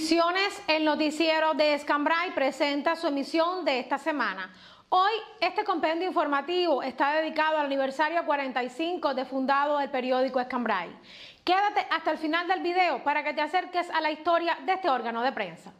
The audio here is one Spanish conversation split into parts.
Visiones, el noticiero de Escambray, presenta su emisión de esta semana. Hoy, este compendio informativo está dedicado al aniversario 45 de fundado el periódico Escambray. Quédate hasta el final del video para que te acerques a la historia de este órgano de prensa.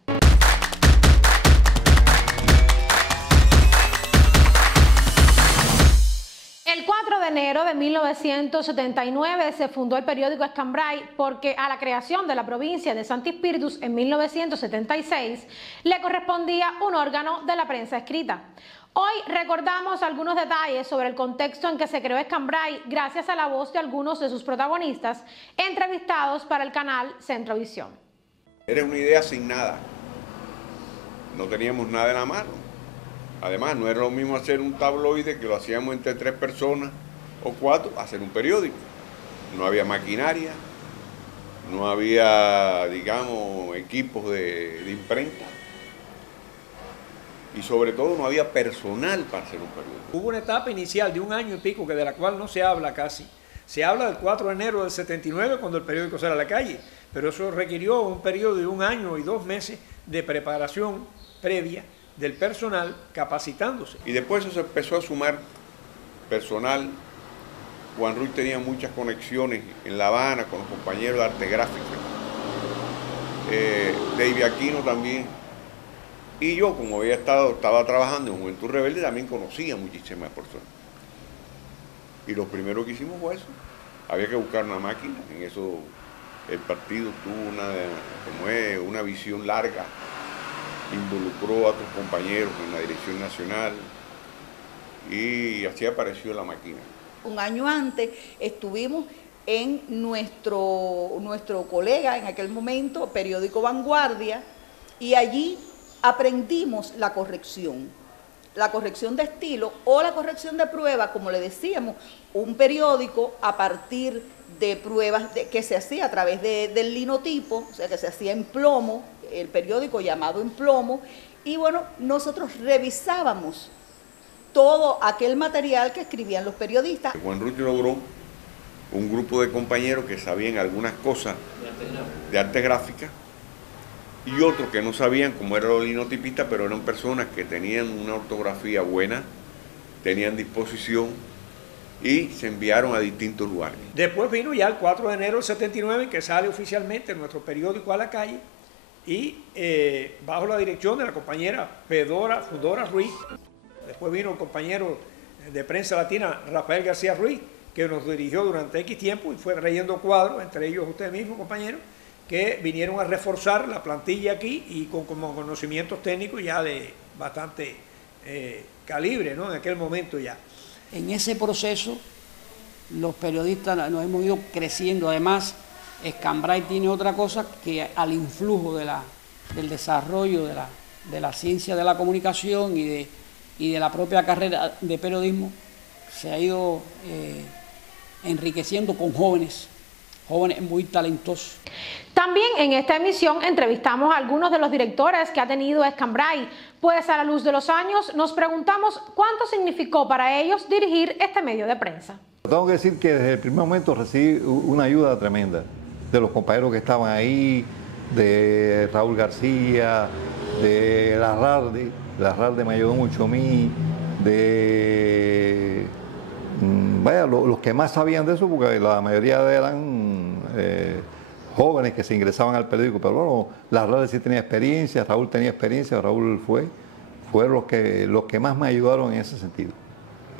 El 4 de enero de 1979 se fundó el periódico Escambray porque a la creación de la provincia de Santi Espíritus en 1976 le correspondía un órgano de la prensa escrita. Hoy recordamos algunos detalles sobre el contexto en que se creó Escambray gracias a la voz de algunos de sus protagonistas entrevistados para el canal Centrovisión. Era una idea sin nada, no teníamos nada en la mano. Además, no era lo mismo hacer un tabloide, que lo hacíamos entre 3 personas o 4, hacer un periódico. No había maquinaria, no había, digamos, equipos de imprenta. Y sobre todo no había personal para hacer un periódico. Hubo una etapa inicial de 1 año y pico, que de la cual no se habla casi. Se habla del 4 de enero del 79, cuando el periódico sale a la calle. Pero eso requirió un periodo de 1 año y 2 meses de preparación previa del personal capacitándose. Y después eso se empezó a sumar personal. Juan Ruiz tenía muchas conexiones en La Habana con los compañeros de arte gráfica. David Aquino también. Y yo, como estaba trabajando en Juventud Rebelde, también conocía muchísimas personas. Y lo primero que hicimos fue eso. Había que buscar una máquina. En eso el partido tuvo una visión larga. Involucró a otros compañeros en la dirección nacional y así apareció la máquina. 1 año antes estuvimos en nuestro colega, en aquel momento, periódico Vanguardia, y allí aprendimos la corrección de estilo o la corrección de prueba, como le decíamos, un periódico a partir de pruebas que se hacía a través del linotipo, o sea, que se hacía en plomo, el periódico llamado en plomo, y bueno, nosotros revisábamos todo aquel material que escribían los periodistas. Juan Ruiz logró un grupo de compañeros que sabían algunas cosas de arte gráfica y otros que no sabían, como eran los linotipistas, pero eran personas que tenían una ortografía buena, tenían disposición y se enviaron a distintos lugares. Después vino ya el 4 de enero del 79, que sale oficialmente nuestro periódico a la calle, y bajo la dirección de la compañera Fundora Ruiz. Después vino el compañero de prensa latina Rafael García Ruiz, que nos dirigió durante X tiempo y fue trayendo cuadros, entre ellos usted mismo, compañero, que vinieron a reforzar la plantilla aquí y con conocimientos técnicos ya de bastante calibre, ¿no? En aquel momento ya. En ese proceso los periodistas nos hemos ido creciendo. Además, Escambray tiene otra cosa, que al influjo del desarrollo de la ciencia de la comunicación y de la propia carrera de periodismo, se ha ido enriqueciendo con jóvenes muy talentosos. También en esta emisión entrevistamos a algunos de los directores que ha tenido Escambray, pues a la luz de los años nos preguntamos cuánto significó para ellos dirigir este medio de prensa. Tengo que decir que desde el primer momento recibí una ayuda tremenda de los compañeros que estaban ahí, de Raúl García, de Larralde me ayudó mucho a mí, los que más sabían de eso, porque la mayoría eran jóvenes que se ingresaban al periódico, pero bueno, Larralde sí tenía experiencia, Raúl tenía experiencia, Raúl fueron los que más me ayudaron en ese sentido.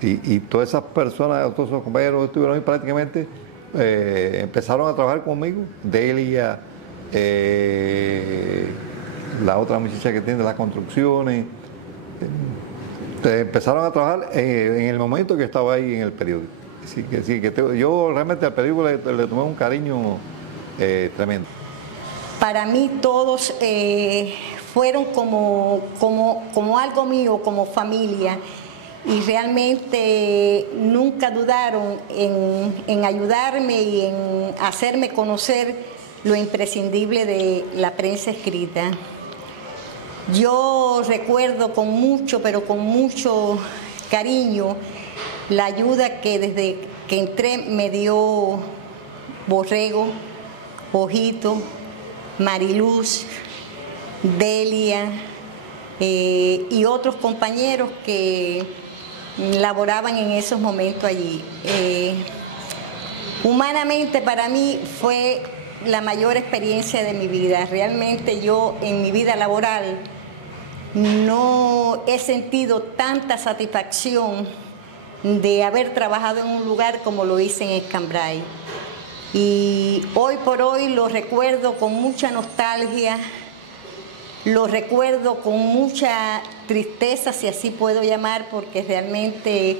Y todas esas personas, todos esos compañeros que estuvieron ahí prácticamente empezaron a trabajar conmigo. Delia, la otra muchacha que tiene las construcciones, empezaron a trabajar en el momento que estaba ahí en el periódico. Yo realmente al periódico le tomé un cariño tremendo. Para mí todos fueron como algo mío, como familia. Y realmente nunca dudaron en ayudarme y en hacerme conocer lo imprescindible de la prensa escrita. Yo recuerdo con mucho, pero con mucho cariño, la ayuda que desde que entré me dio Borrego, Ojito, Mariluz, Delia y otros compañeros que laboraban en esos momentos allí. Humanamente para mí fue la mayor experiencia de mi vida. Realmente yo en mi vida laboral no he sentido tanta satisfacción de haber trabajado en un lugar como lo hice en Escambray. Y hoy por hoy lo recuerdo con mucha nostalgia, lo recuerdo con mucha tristeza, si así puedo llamar, porque realmente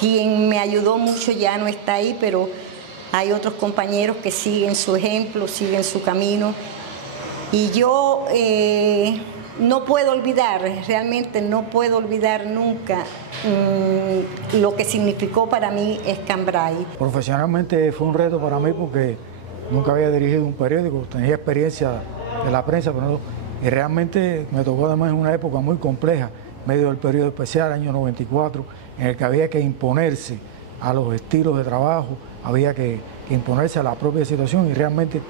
quien me ayudó mucho ya no está ahí, pero hay otros compañeros que siguen su ejemplo, siguen su camino. Y yo no puedo olvidar, realmente no puedo olvidar nunca lo que significó para mí Escambray. Profesionalmente fue un reto para mí porque nunca había dirigido un periódico, tenía experiencia de la prensa, pero no, y realmente me tocó además en una época muy compleja, en medio del periodo especial, año 94, en el que había que imponerse a los estilos de trabajo, había que imponerse a la propia situación y realmente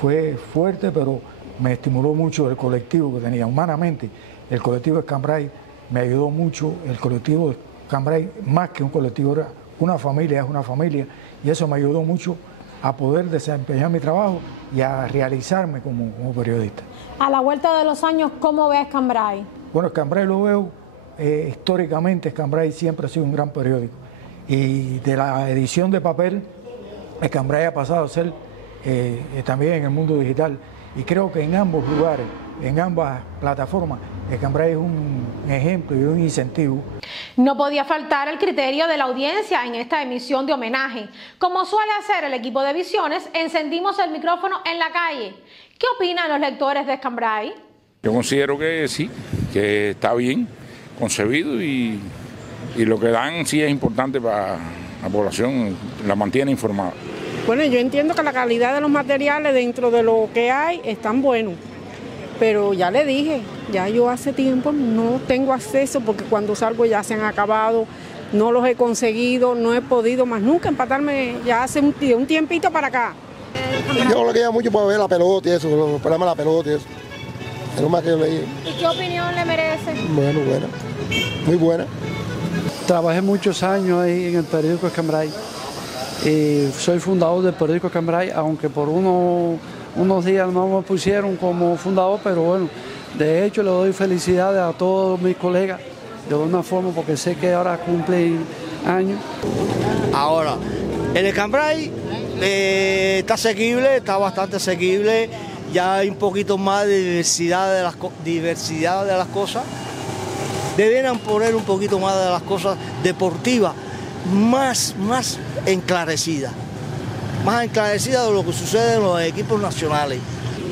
fue fuerte, pero me estimuló mucho el colectivo que tenía. Humanamente, el colectivo Escambray me ayudó mucho. El colectivo Escambray, más que un colectivo, era una familia, es una familia, y eso me ayudó mucho a poder desempeñar mi trabajo y a realizarme como periodista. A la vuelta de los años, ¿cómo ves Escambray? Bueno, Escambray lo veo históricamente. Escambray siempre ha sido un gran periódico. Y de la edición de papel, Escambray ha pasado a ser también en el mundo digital. Y creo que en ambos lugares, en ambas plataformas, Escambray es un ejemplo y un incentivo. No podía faltar el criterio de la audiencia en esta emisión de homenaje. Como suele hacer el equipo de Visiones, encendimos el micrófono en la calle. ¿Qué opinan los lectores de Escambray? Yo considero que sí, que está bien concebido y lo que dan sí es importante para la población, la mantiene informada. Bueno, yo entiendo que la calidad de los materiales dentro de lo que hay están buenos, pero ya le dije, ya yo hace tiempo no tengo acceso porque cuando salgo ya se han acabado, no los he conseguido, no he podido más nunca empatarme ya hace un tiempito para acá. Yo lo quería mucho para ver la pelota y eso, los programas de la pelota y eso, es lo más que yo leí. ¿Y qué opinión le merece? Bueno, buena, muy buena. Trabajé muchos años ahí en el periódico Escambray. Soy fundador del periódico Escambray, aunque por unos días no me pusieron como fundador, pero bueno, de hecho le doy felicidades a todos mis colegas de alguna forma porque sé que ahora cumplen años. Ahora, el Escambray está asequible, está bastante asequible, ya hay un poquito más de diversidad de las cosas. Deberían poner un poquito más de las cosas deportivas, más enclarecida de lo que sucede en los equipos nacionales.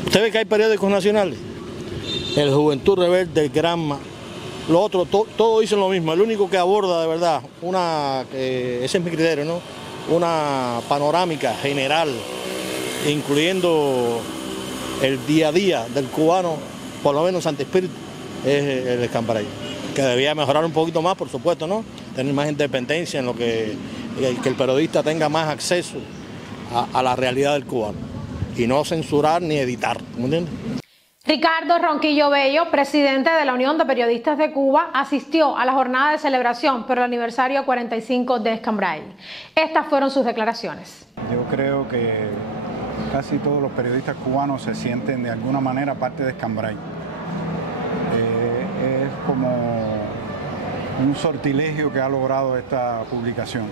¿Usted ve que hay periódicos nacionales? El Juventud Rebelde, el Granma, lo otro, todos dicen lo mismo. El único que aborda de verdad, ese es mi criterio, ¿no? Una panorámica general, incluyendo el día a día del cubano, por lo menos Santi Espíritu, es el Escambray. Que debía mejorar un poquito más, por supuesto, ¿no? Tener más independencia en lo que el periodista tenga más acceso a la realidad del cubano y no censurar ni editar, ¿me entiendes? Ricardo Ronquillo Bello, presidente de la Unión de Periodistas de Cuba, asistió a la jornada de celebración por el aniversario 45 de Escambray. Estas fueron sus declaraciones. Yo creo que casi todos los periodistas cubanos se sienten de alguna manera parte de Escambray. Es como un sortilegio que ha logrado esta publicación,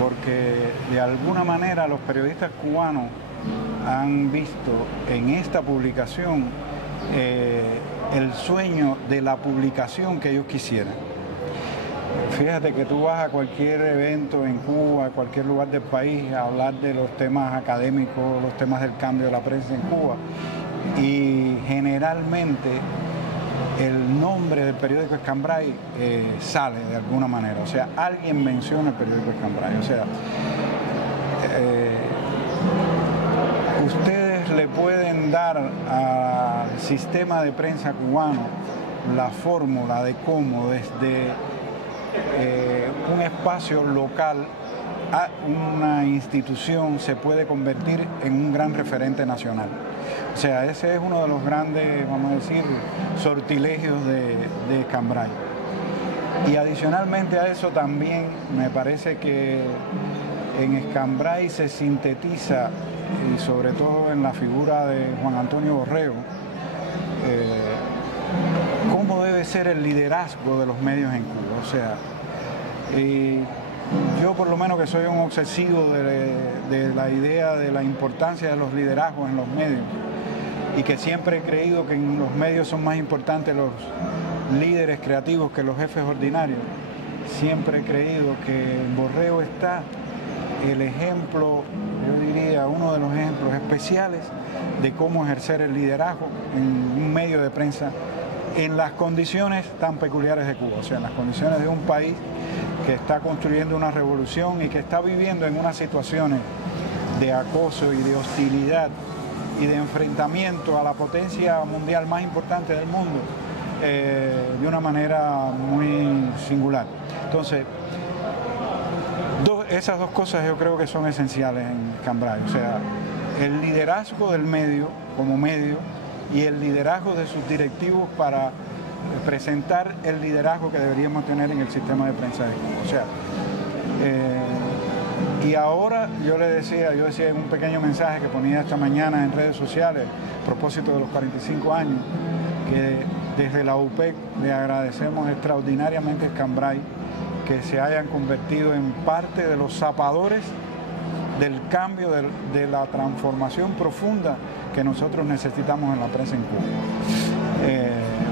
porque de alguna manera los periodistas cubanos han visto en esta publicación el sueño de la publicación que ellos quisieran. Fíjate que tú vas a cualquier evento en Cuba, a cualquier lugar del país, a hablar de los temas académicos, los temas del cambio de la prensa en Cuba, y generalmente el nombre del periódico Escambray sale de alguna manera, o sea, alguien menciona el periódico Escambray, o sea, ustedes le pueden dar al sistema de prensa cubano la fórmula de cómo desde un espacio local a una institución se puede convertir en un gran referente nacional. O sea, ese es uno de los grandes, vamos a decir, sortilegios de Cambrai. Y adicionalmente a eso también me parece que en Cambrai se sintetiza, y sobre todo en la figura de Juan Antonio Borrego, cómo debe ser el liderazgo de los medios en Cuba. O sea, yo por lo menos que soy un obsesivo de la idea de la importancia de los liderazgos en los medios, y que siempre he creído que en los medios son más importantes los líderes creativos que los jefes ordinarios. Siempre he creído que en Borrego está el ejemplo, yo diría, uno de los ejemplos especiales de cómo ejercer el liderazgo en un medio de prensa en las condiciones tan peculiares de Cuba, o sea, en las condiciones de un país que está construyendo una revolución y que está viviendo en unas situaciones de acoso y de hostilidad y de enfrentamiento a la potencia mundial más importante del mundo de una manera muy singular. Entonces, esas dos cosas yo creo que son esenciales en Cambrai, o sea, el liderazgo del medio como medio y el liderazgo de sus directivos para presentar el liderazgo que deberíamos tener en el sistema de prensa de Cuba. O sea, y ahora yo decía en un pequeño mensaje que ponía esta mañana en redes sociales a propósito de los 45 años, que desde la UPEC le agradecemos extraordinariamente a Cambrai que se hayan convertido en parte de los zapadores del cambio, de la transformación profunda que nosotros necesitamos en la prensa en Cuba.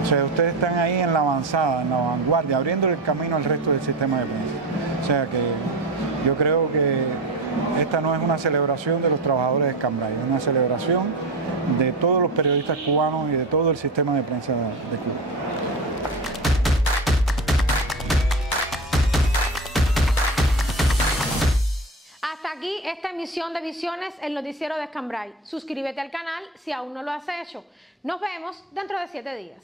O sea, ustedes están ahí en la avanzada, en la vanguardia, abriendo el camino al resto del sistema de prensa. O sea que yo creo que esta no es una celebración de los trabajadores de Cambrai, es una celebración de todos los periodistas cubanos y de todo el sistema de prensa de Cuba. Aquí esta emisión de Visiones, el noticiero de Cambrai. Suscríbete al canal si aún no lo has hecho. Nos vemos dentro de 7 días.